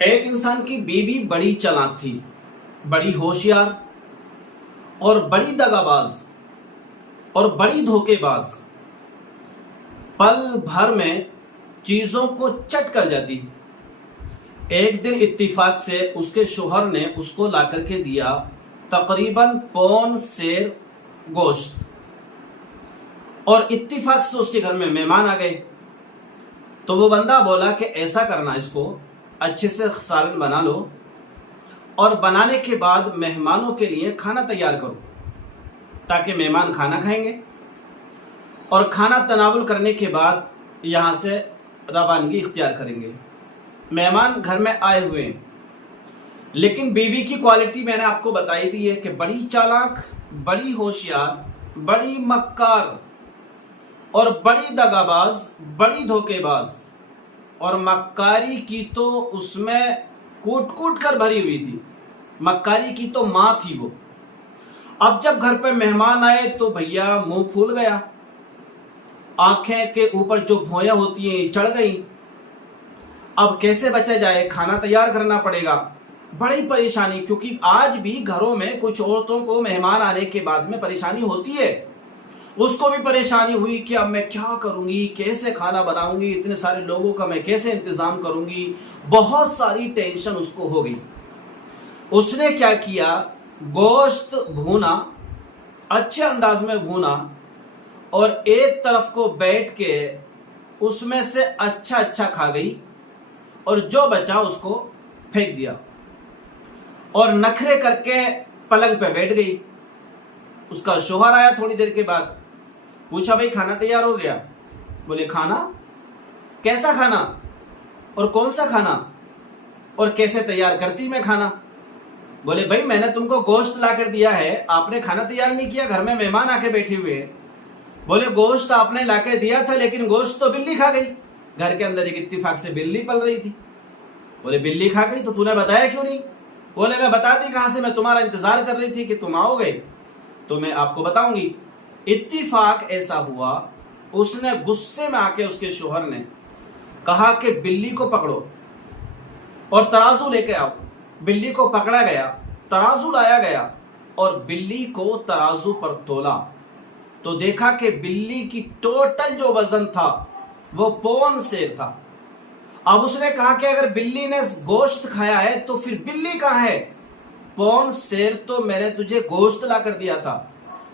ایک انسان کی بیوی بڑی چالاک تھی، بڑی ہوشیار اور بڑی دغاباز اور بڑی دھوکے باز۔ پل بھر میں چیزوں کو چٹ کر جاتی۔ ایک دن اتفاق سے اس کے شوہر نے اس کو لا کر کے دیا تقریباً پون سیر گوشت، اور اتفاق سے اس کے گھر میں مہمان آ گئے۔ تو وہ بندہ بولا کہ ایسا کرنا، اس کو اچھے سے سالن بنا لو اور بنانے کے بعد مہمانوں کے لیے کھانا تیار کرو، تاکہ مہمان کھانا کھائیں گے اور کھانا تناول کرنے کے بعد یہاں سے روانگی اختیار کریں گے۔ مہمان گھر میں آئے ہوئے ہیں، لیکن بیوی کی کوالٹی میں نے آپ کو بتائی دی ہے کہ بڑی چالاک، بڑی ہوشیار، بڑی مکار اور بڑی دغاباز، بڑی دھوکے باز، اور مکاری کی تو اس میں کوٹ کوٹ کر بھری ہوئی تھی۔ مکاری کی تو ماں تھی وہ۔ اب جب گھر پہ مہمان آئے تو بھیا منہ پھول گیا، آنکھیں کے اوپر جو بھویاں ہوتی ہیں چڑھ گئی۔ اب کیسے بچا جائے؟ کھانا تیار کرنا پڑے گا۔ بڑی پریشانی، کیونکہ آج بھی گھروں میں کچھ عورتوں کو مہمان آنے کے بعد میں پریشانی ہوتی ہے۔ اس کو بھی پریشانی ہوئی کہ اب میں کیا کروں گی، کیسے کھانا بناؤں گی، اتنے سارے لوگوں کا میں کیسے انتظام کروں گی۔ بہت ساری ٹینشن اس کو ہو گئی۔ اس نے کیا کیا، گوشت بھونا، اچھے انداز میں بھونا، اور ایک طرف کو بیٹھ کے اس میں سے اچھا کھا گئی، اور جو بچا اس کو پھینک دیا، اور نخرے کر کے پلنگ پہ بیٹھ گئی۔ اس کا شوہر آیا تھوڑی دیر کے بعد، پوچھا بھائی کھانا تیار ہو گیا؟ بولے کھانا؟ کیسا کھانا اور کون سا کھانا اور کیسے تیار کرتی میں کھانا؟ بولے بھائی میں نے تم کو گوشت لا کر دیا ہے، آپ نے کھانا تیار نہیں کیا، گھر میں مہمان آ کے بیٹھے ہوئے ہیں۔ بولے گوشت آپ نے لا کے دیا تھا، لیکن گوشت تو بلی کھا گئی۔ گھر کے اندر ایک اتفاق سے بلی پل رہی تھی۔ بولے بلی کھا گئی تو نے بتایا کیوں نہیں؟ بولے میں بتاتی کہاں سے، میں تمہارا انتظار کر رہی تھی کہ تم آؤ گے تو میں آپ کو بتاؤں گی۔ اتفاق ایسا ہوا، اس نے غصے میں آ کے اس کے شوہر نے کہا کہ بلی کو پکڑو اور ترازو لے کے آؤ۔ بلی کو پکڑا گیا، ترازو لایا گیا اور بلی کو ترازو پر تولا تو دیکھا کہ بلی کی ٹوٹل جو وزن تھا وہ پون سیر تھا۔ اب اس نے کہا کہ اگر بلی نے گوشت کھایا ہے تو پھر بلی کہاں ہے؟ پون سیر تو میں نے تجھے گوشت لا کر دیا تھا،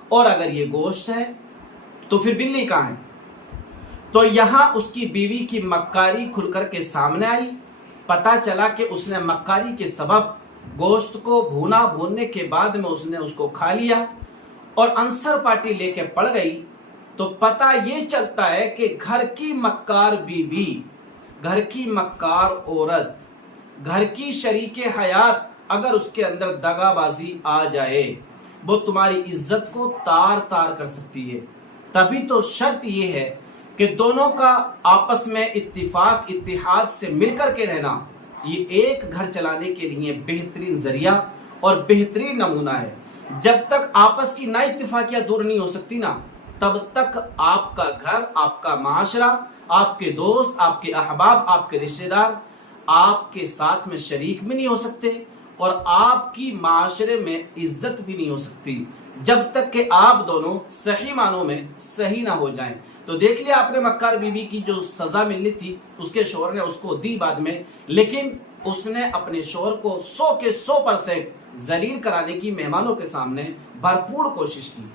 اور اگر یہ گوشت ہے تو پھر بلی کہاں ہے؟ تو یہاں اس کی بیوی کی مکاری کھل کر کے سامنے آئی۔ پتا چلا کہ اس نے مکاری کے سبب گوشت کو بھوننے کے بعد میں اس نے اس کو کھا لیا اور انصر پارٹی لے کے پڑ گئی۔ تو پتا یہ چلتا ہے کہ گھر کی مکار بیوی، گھر کی مکار عورت، گھر کی شریک حیات اگر اس کے اندر دغا بازی آ جائے، وہ تمہاری عزت کو تار تار کر سکتی ہے۔ تبھی تو شرط یہ ہے کہ دونوں کا آپس میں اتفاق اتحاد سے مل کر کے رہنا، یہ ایک گھر چلانے کے لیے بہترین ذریعہ اور بہترین نمونہ ہے۔ جب تک آپس کی نا اتفاقیاں دور نہیں ہو سکتی نا، تب تک آپ کا گھر، آپ کا معاشرہ، آپ کے دوست، آپ کے احباب، آپ کے رشتہ دار آپ کے ساتھ میں شریک بھی نہیں ہو سکتے، اور آپ کی معاشرے میں عزت بھی نہیں ہو سکتی، جب تک کہ آپ دونوں صحیح معنوں میں صحیح نہ ہو جائیں۔ تو دیکھ لیا آپ نے مکار بیوی کی جو سزا ملنی تھی، اس کے شوہر نے اس کو دی بعد میں، لیکن اس نے اپنے شوہر کو 100 کے 100% ذلیل کرانے کی مہمانوں کے سامنے بھرپور کوشش کی۔